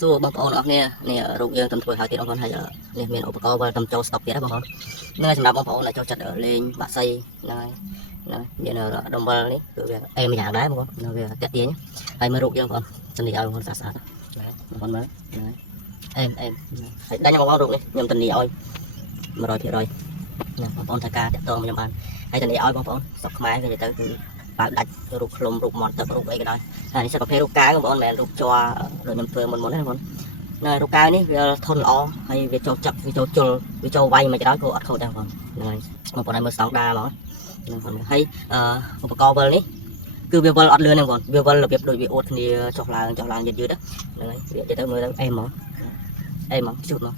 សួរបងប្អូនអរគ្នានេះរូបយើងទំធ្វើហើយទៀតបងប្អូនហើយនេះមានឧបករណ៍វិលទំចូលស្តុកទៀតណាបងប្អូននឹងសម្រាប់បងប្អូនដែលចូលចិត្តលេងបាក់សីហ្នឹងមានដុំវិលនេះគឺវាអេមយ៉ាងដែរបងប្អូនវាតាក់ទាញហើយមើលរូបយើងបងប្អូនជំនីឲ្យបងប្អូនស្អាតបងប្អូនមើលហ្នឹងអេមហើយដាច់បងប្អូនរូបនេះខ្ញុំជំនីឲ្យ 100% ណាបងប្អូនថាការតាក់ទងខ្ញុំបានហើយជំនីឲ្យបងប្អូនស្រុកខ្មែរវាទៅគឺបើដាច់រូបឃ្លុំរូបមាត់ទឹករូបអីក៏ដោយហើយនេះសិតប្រភេទរូបកាវបងប្អូនមិនមែនរូបជ័រដូចខ្ញុំធ្វើមុនទេបងប្អូននៅរូបកាវនេះវាធន់ល្អហើយវាចូលចិត្តវាចូលជុលវាចូលវាយមិនក៏ដោយក៏អត់ខូចដែរបងប្អូនហ្នឹងហើយបងប្អូនឲ្យមើលស្តង់ដាហ្មងហ្នឹងបងហើយឧបករណ៍វិលនេះគឺវាវិលអត់លឿនទេបងប្អូនវាវិលរបៀបដូចវាអួតគ្នាចុះឡើងយឺតហ្នឹងហើយវាទៅមើលទៅអេមហ្មងជូតហ្មង